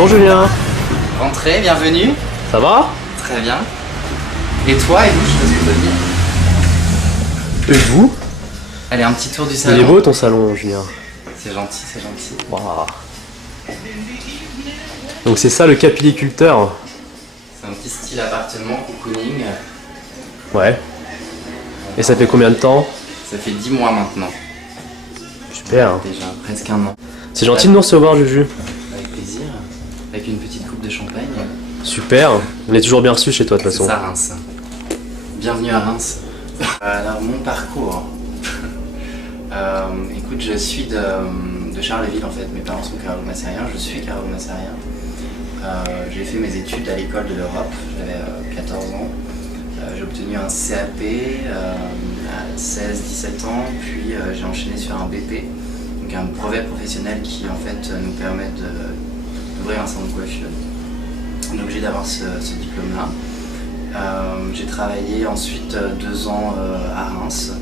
Bonjour Julien. Entrez, bienvenue. Ça va? Très bien. Et toi, et vous, je sais pas ce que vous avez dit. Et vous? Allez, un petit tour du salon. Il est beau ton salon Julien. C'est gentil, c'est gentil. Waouh. Donc c'est ça le capiliculteur. C'est un petit style appartement, cocooning. Ouais. Et ça fait combien de temps? Ça fait 10 mois maintenant. Super. Déjà, presque un an. C'est gentil de nous recevoir Juju. Avec plaisir. Avec une petite coupe de champagne. Super. On est toujours bien reçus chez toi de toute C'est façon. ça, Reims. Bienvenue à Reims. Alors, mon parcours. Écoute, je suis de Charleville en fait. Mes parents sont carolo-massériens. Je suis carolo-massérien. J'ai fait mes études à l'école de l'Europe. J'avais 14 ans. J'ai obtenu un CAP à 16-17 ans. Puis j'ai enchaîné sur un BP. Donc un brevet professionnel qui en fait nous permet d'ouvrir un salon de coiffure. On est obligé d'avoir ce diplôme-là. J'ai travaillé ensuite 2 ans à Reims.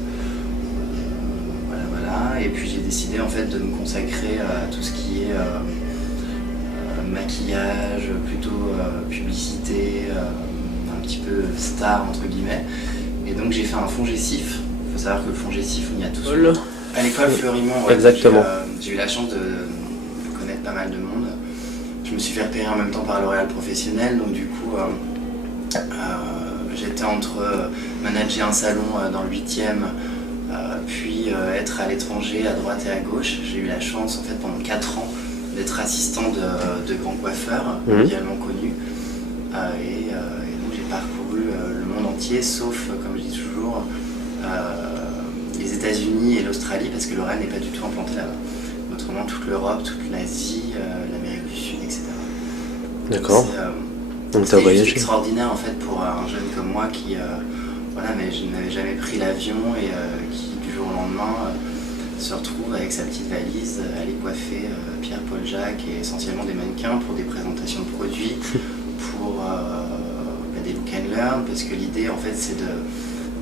Voilà. Et puis j'ai décidé en fait de me consacrer à tout ce qui est maquillage, plutôt publicité, un petit peu star entre guillemets. Et donc j'ai fait un FONGECIF. Il faut savoir que le FONGECIF, on y a tous. À l'école Fleurimont, ouais, exactement. J'ai eu la chance de connaître pas mal de monde. Je me suis fait repérer en même temps par L'Oréal Professionnel, donc du coup j'étais entre manager un salon dans le 8e, puis être à l'étranger, à droite et à gauche. J'ai eu la chance en fait pendant 4 ans d'être assistant de grands coiffeurs mondialement connus. Et donc j'ai parcouru le monde entier, sauf, comme je dis toujours, les États-Unis et l'Australie, parce que L'Oréal n'est pas du tout implanté là-bas. Autrement, toute l'Europe, toute l'Asie, l'Amérique du Sud, etc. D'accord. Donc t'as voyagé. C'est extraordinaire en fait pour un jeune comme moi qui voilà, mais je n'avais jamais pris l'avion et qui du jour au lendemain se retrouve avec sa petite valise, aller coiffer Pierre, Paul, Jacques et essentiellement des mannequins pour des présentations de produits, pour des look and learn, parce que l'idée en fait c'est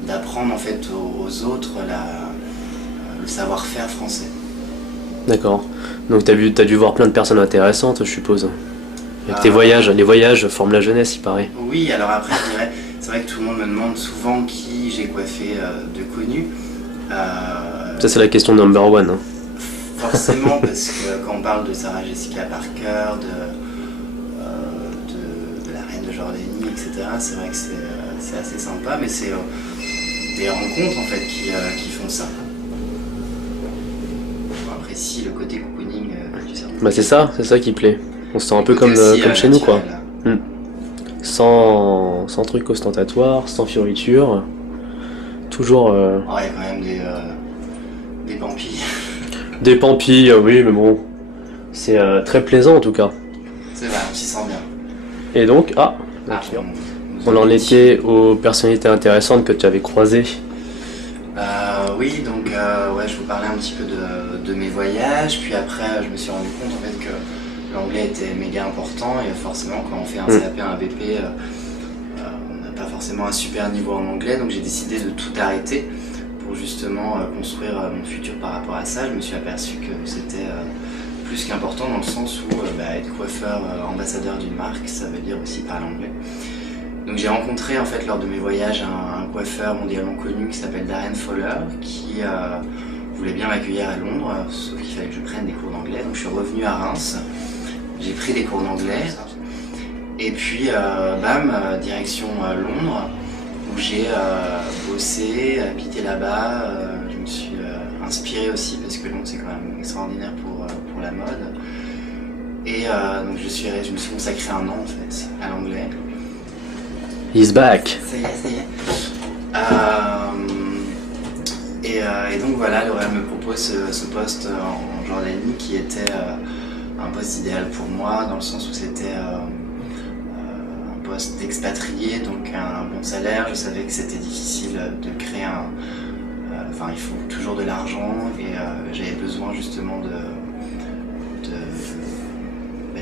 d'apprendre en fait aux autres le savoir-faire français. D'accord. Donc t'as dû voir plein de personnes intéressantes je suppose. Avec tes voyages, les voyages forment la jeunesse il paraît. Oui, alors après je dirais, c'est vrai que tout le monde me demande souvent qui j'ai coiffé de connus. Ça c'est la question number one. Hein. Forcément, parce que quand on parle de Sarah Jessica Parker, de la reine de Jordanie, etc., c'est vrai que c'est assez sympa, mais c'est des rencontres en fait qui font ça. On apprécie le côté cocooning du cerveau. Bah c'est ça qui plaît. On se sent un peu comme chez nous quoi. Sans truc ostentatoire, sans fioriture. Toujours... Oh, il y a quand même des pampilles. Des pampilles, oui mais bon. C'est très plaisant en tout cas. C'est vrai, on s'y sent bien. Et donc, on en était aux personnalités intéressantes que tu avais croisées. Oui, donc ouais, je vous parlais un petit peu de mes voyages, puis après je me suis rendu compte en fait que l'anglais était méga important et forcément quand on fait un CAP, un BP, on n'a pas forcément un super niveau en anglais, donc j'ai décidé de tout arrêter pour justement construire mon futur par rapport à ça. Je me suis aperçu que c'était plus qu'important dans le sens où être coiffeur, ambassadeur d'une marque, ça veut dire aussi parler anglais. Donc j'ai rencontré en fait lors de mes voyages un coiffeur mondialement connu qui s'appelle Darren Fowler qui voulait bien m'accueillir à Londres, sauf qu'il fallait que je prenne des cours d'anglais. Donc je suis revenu à Reims, j'ai pris des cours d'anglais et puis direction Londres où j'ai bossé, habité là-bas. Je me suis inspiré aussi parce que Londres c'est quand même extraordinaire pour la mode. Et donc je me suis consacré 1 an en fait à l'anglais. He's back. Ça y est. Et donc voilà, L'Oréal me propose ce poste en Jordanie qui était un poste idéal pour moi dans le sens où c'était un poste d'expatrié, donc un bon salaire. Je savais que c'était difficile de créer il faut toujours de l'argent et j'avais besoin justement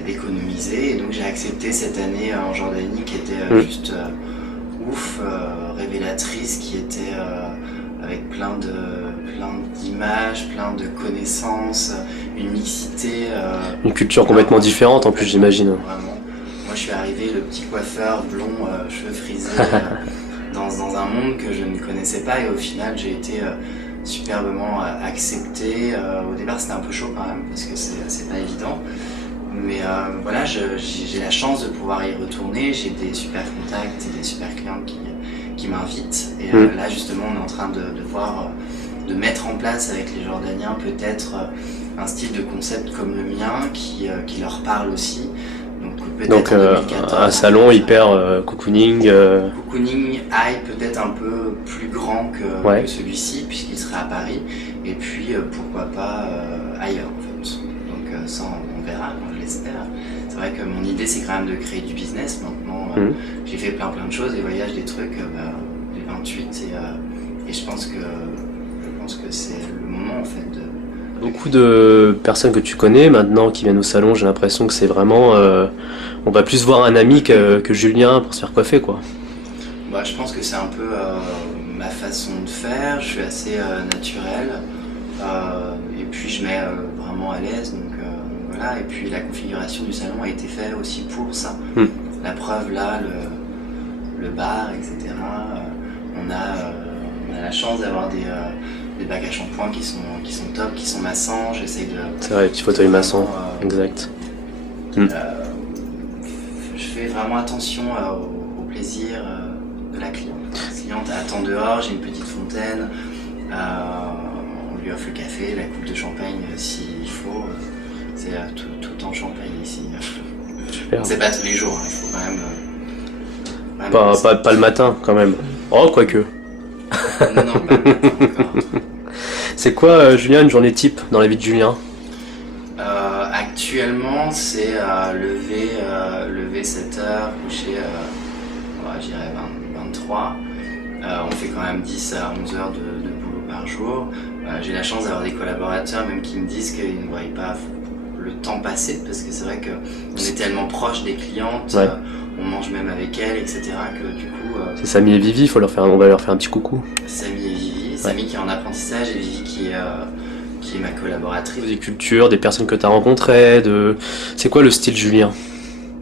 d'économiser. Et donc j'ai accepté cette année en Jordanie qui était juste ouf, révélatrice, qui était avec plein d'images, plein de connaissances, une mixité Une culture complètement différente en plus, j'imagine. Vraiment. Moi, je suis arrivé le petit coiffeur blond, cheveux frisés, dans un monde que je ne connaissais pas, et au final, j'ai été superbement accepté. Au départ, c'était un peu chaud quand même, parce que c'est pas évident. Mais voilà, j'ai la chance de pouvoir y retourner. J'ai des super contacts et des super clients qui m'invitent. Et là, justement, on est en train de voir, de mettre en place avec les Jordaniens peut-être un style de concept comme le mien qui leur parle aussi. Donc un salon hyper cocooning. Cocooning high, peut-être un peu plus grand que celui-ci, puisqu'il sera à Paris. Et puis pourquoi pas ailleurs en fait. Donc ça on verra, je l'espère. C'est vrai que mon idée c'est quand même de créer du business maintenant. J'ai fait plein de choses, des voyages, des trucs, les 28 et je pense que c'est le moment en fait de... Beaucoup de personnes que tu connais maintenant qui viennent au salon, j'ai l'impression que c'est vraiment... on va plus voir un ami que Julien pour se faire coiffer, quoi. Bah, je pense que c'est un peu ma façon de faire, je suis assez naturel, et puis je mets vraiment à l'aise, donc voilà. Et puis la configuration du salon a été faite aussi pour ça. La preuve là, le bar, etc. On a la chance d'avoir des bacs à shampoing qui sont top, qui sont massants. J'essaye de... C'est vrai, petit fauteuil maçon, exact. Je fais vraiment attention au plaisir de la cliente. La cliente attend dehors, j'ai une petite fontaine, on lui offre le café, la coupe de champagne s'il faut. C'est tout en champagne ici. Super. C'est pas tous les jours, il faut quand même... Pas le matin quand même. Oh, quoique. Non, pas le matin encore. C'est quoi, Julien, une journée type dans la vie de Julien? Actuellement, c'est lever 7h, coucher, je dirais 23. On fait quand même 10 à 11 heures de boulot par jour. J'ai la chance d'avoir des collaborateurs même qui me disent qu'ils ne voient pas le temps passer, parce que c'est vrai qu'on est tellement proche des clientes, on mange même avec elles, etc. que du coup... C'est Samy et Vivi, on va leur faire un petit coucou. Samy et Vivi, Samy qui est en apprentissage et Vivi qui est ma collaboratrice. Des cultures, des personnes que tu as rencontrées, c'est quoi le style Julien?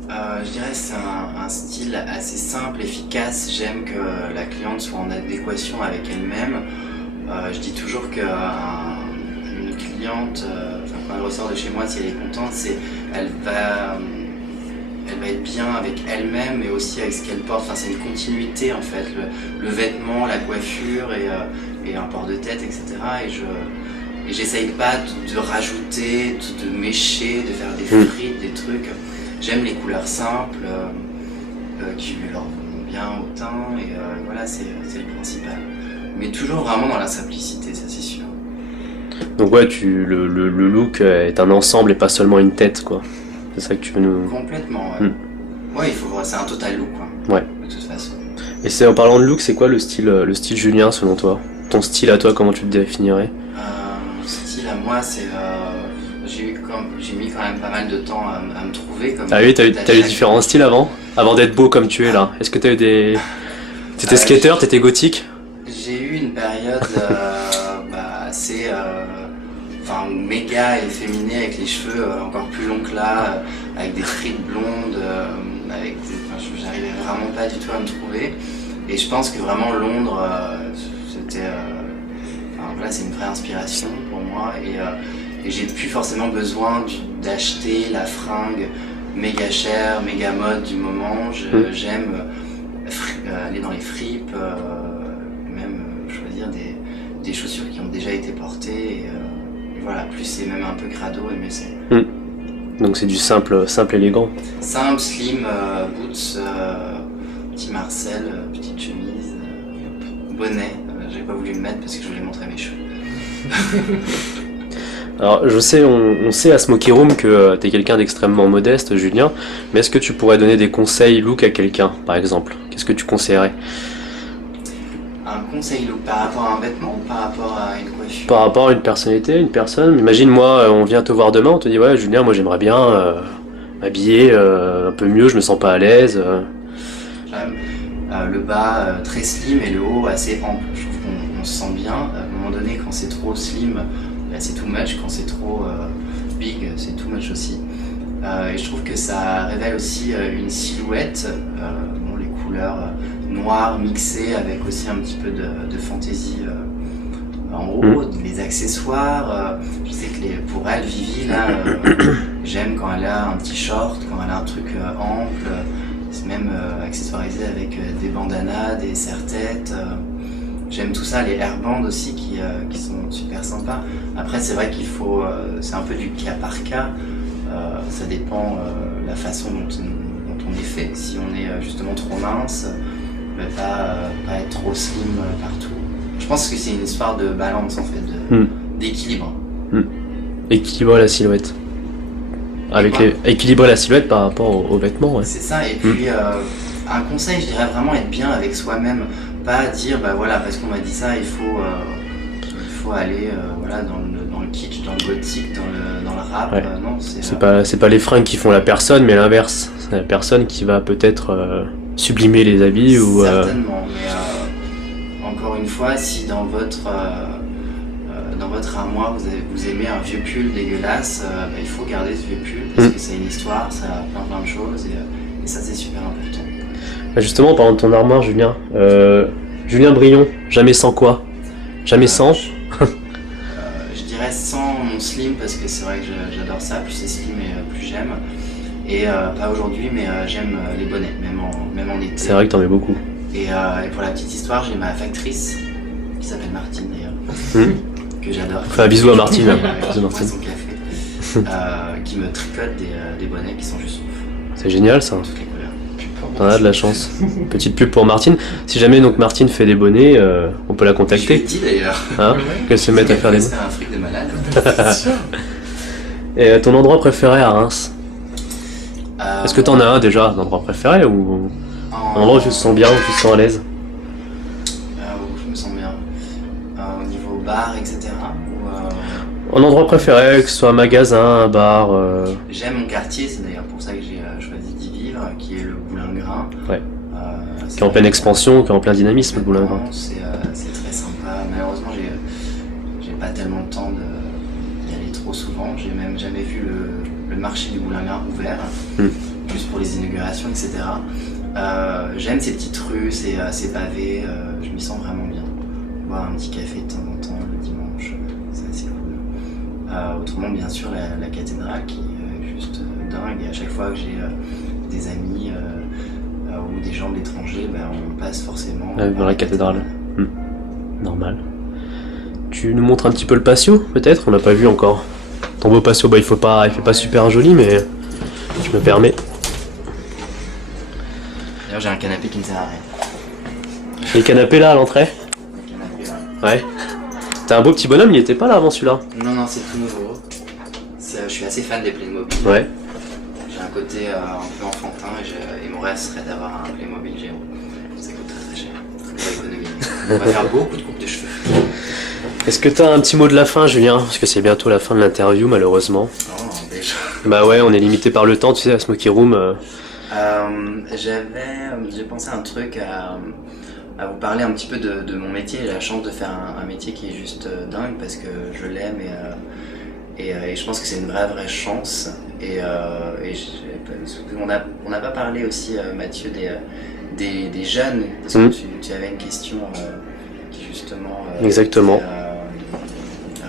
Je dirais que c'est un style assez simple, efficace. J'aime que la cliente soit en adéquation avec elle-même. Je dis toujours qu'une cliente, quand elle ressort de chez moi, si elle est contente, elle va être bien avec elle-même et aussi avec ce qu'elle porte. Enfin, c'est une continuité en fait, le vêtement, la coiffure et un port de tête, etc. Et j'essaye pas de rajouter, de mécher, de faire des frites, des trucs. J'aime les couleurs simples qui leur vont bien au teint et voilà, c'est le principal. Mais toujours vraiment dans la simplicité, ça c'est sûr. Donc ouais, le look est un ensemble et pas seulement une tête, quoi. C'est ça que tu veux nous... Complètement, ouais. Ouais, c'est un total look, quoi. Ouais. De toute façon. Et en parlant de look, c'est quoi le style Julien selon toi? Ton style à toi, comment tu le définirais? Mon style à moi, c'est... j'ai mis quand même pas mal de temps à me trouver. Comme ah oui, t'as eu différents styles avant d'être beau comme tu es là. Est-ce que t'as eu des... T'étais skater, t'étais gothique? J'ai eu une période assez... méga efféminée, avec les cheveux encore plus longs que là, avec des frites blondes, j'arrivais vraiment pas du tout à me trouver. Et je pense que vraiment Londres, c'était... c'est une vraie inspiration pour moi. Et j'ai plus forcément besoin d'acheter la fringue méga chère, méga mode du moment. J'aime aller dans les fripes, même choisir des chaussures qui ont déjà été portées. Et voilà, plus c'est même un peu crado et mieux c'est. Donc c'est du simple élégant. Simple, slim, boots, petit Marcel, petite chemise, bonnet. J'ai pas voulu le mettre parce que je voulais montrer mes cheveux. Alors je sais, on sait à Smoky Room que t'es quelqu'un d'extrêmement modeste, Julien, mais est-ce que tu pourrais donner des conseils look à quelqu'un, par exemple? Qu'est-ce que tu conseillerais? Un conseil look par rapport à un vêtement ou par rapport à une coiffure? Par rapport à une personnalité, une personne. Imagine moi, on vient te voir demain, on te dit ouais Julien, moi j'aimerais bien m'habiller un peu mieux, je me sens pas à l'aise. Le bas très slim et le haut assez ample. Je trouve qu'on se sent bien. À un moment donné, quand c'est trop slim, c'est too much. Quand c'est trop big, c'est too much aussi. Et je trouve que ça révèle aussi une silhouette, bon, les couleurs noires mixées avec aussi un petit peu de fantaisie en haut, les accessoires. Je sais que pour elle, Vivi, là, j'aime quand elle a un petit short, quand elle a un truc ample, c'est même accessoirisé avec des bandanas, des serre-têtes. J'aime tout ça, les airbands aussi qui sont super sympas. Après, c'est vrai qu'il faut, c'est un peu du cas par cas. Ça dépend la façon dont on est fait. Si on est justement trop mince, pas être trop slim partout. Je pense que c'est une histoire de balance en fait, d'équilibre. Équilibrer la silhouette. Équilibrer la silhouette par rapport aux vêtements. Ouais. C'est ça, et puis un conseil, je dirais vraiment être bien avec soi-même. Pas dire, bah voilà, parce qu'on m'a dit ça, il faut aller voilà, dans le kitsch, dans le gothique, dans le rap. Ouais. Non, c'est pas les fringues qui font la personne, mais l'inverse. C'est la personne qui va peut-être sublimer les habits. Certainement, mais encore une fois, si dans votre armoire vous aimez un vieux pull dégueulasse, il faut garder ce vieux pull parce que c'est une histoire, ça a plein de choses et ça c'est super important. Justement, en parlant de ton armoire, Julien, Julien Brion, jamais sans quoi? Jamais sans Je dirais sans mon slim parce que c'est vrai que j'adore ça, plus c'est slim et plus j'aime. Et pas aujourd'hui, mais j'aime les bonnets, même en été. C'est vrai que t'en mets beaucoup. Et pour la petite histoire, j'ai ma factrice, qui s'appelle Martine d'ailleurs, que j'adore. Fais un bisou à Martine. Bisou Martine. Son café, qui me tricote des bonnets qui sont juste ouf. C'est génial ça. Toutes les couleurs. T'en as de la chance. Petite pub pour Martine. Si jamais donc Martine fait des bonnets, on peut la contacter. Je lui ai dit d'ailleurs. Hein, qu'elle se mette à faire des bonnets. C'est un fric de malade. Et ton endroit préféré à Reims? Est-ce que t'en as un déjà, un endroit préféré ou un endroit où tu te sens bien, où tu te sens à l'aise? Où je me sens bien. Au niveau bar, etc. Un endroit préféré, que ce soit un magasin, un bar. J'aime mon quartier, c'est d'ailleurs pour ça que j'ai choisi d'y vivre, qui est le Boulingrin. Ouais. Qui est en pleine expansion, qui est en plein dynamisme, le Boulingrin. C'est très sympa. Malheureusement, j'ai pas tellement de temps d'y aller trop souvent. J'ai même jamais vu le marché du Boulingrin ouvert, juste pour les inaugurations, etc. J'aime ces petites rues, ces pavés, je m'y sens vraiment bien. Boire un petit café de temps en temps le dimanche, c'est assez cool. Autrement, bien sûr, la cathédrale qui est juste dingue. Et à chaque fois que j'ai des amis ou des gens de l'étranger, on passe forcément dans la cathédrale. Normal. Tu nous montres un petit peu le patio, peut-être? On l'a pas vu encore. Ton beau patio, il fait pas super joli, mais je me permets. D'ailleurs, j'ai un canapé qui ne sert à rien. Les canapés là à l'entrée? Le canapé là. Ouais. T'as un beau petit bonhomme, il était pas là avant celui-là? Non, c'est tout nouveau. Je suis assez fan des Playmobil. Ouais. J'ai un côté un peu enfantin et mon rêve serait d'avoir un Playmobil géant. Ça coûte très cher. Très économique. On va faire beaucoup de coupes de cheveux. Est-ce que t'as un petit mot de la fin, Julien? Parce que c'est bientôt la fin de l'interview, malheureusement. Non, déjà. Bah ouais, on est limité par le temps, tu sais, à Smoky Room. J'ai pensé à un truc à vous parler un petit peu de mon métier. J'ai la chance de faire un métier qui est juste dingue parce que je l'aime et je pense que c'est une vraie chance. On n'a pas parlé aussi, Mathieu, des jeunes, parce que tu avais une question qui justement... Exactement.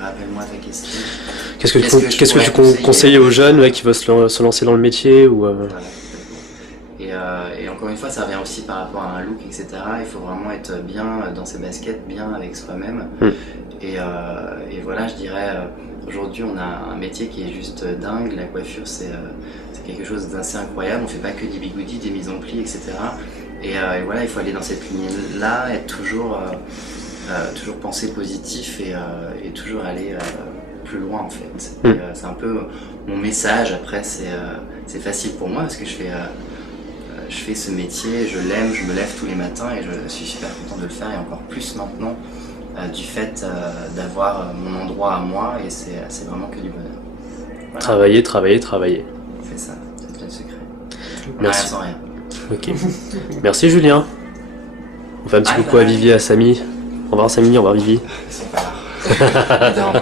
Rappelle-moi ta question. Qu'est-ce que tu conseilles aux jeunes qui veulent se lancer dans le métier ou Voilà. Et encore une fois, ça revient aussi par rapport à un look, etc. Il faut vraiment être bien dans ses baskets, bien avec soi-même. Et voilà, je dirais, aujourd'hui, on a un métier qui est juste dingue. La coiffure, c'est quelque chose d'assez incroyable. On fait pas que des bigoudis, des mises en plis, etc. Et voilà, il faut aller dans cette ligne-là, être toujours penser positif et toujours aller plus loin, en fait. C'est un peu mon message. Après, c'est facile pour moi parce que je fais ce métier, je l'aime, je me lève tous les matins et je suis super content de le faire et encore plus maintenant du fait d'avoir mon endroit à moi et c'est vraiment que du bonheur. Voilà. Travailler. C'est ça, c'est le secret. Merci. Rien sans rien. Ok. Merci Julien. On fait un petit coucou à Vivi et à Samy. Au revoir Samy, au revoir Vivi. Ils sont pas là. Ils dorment.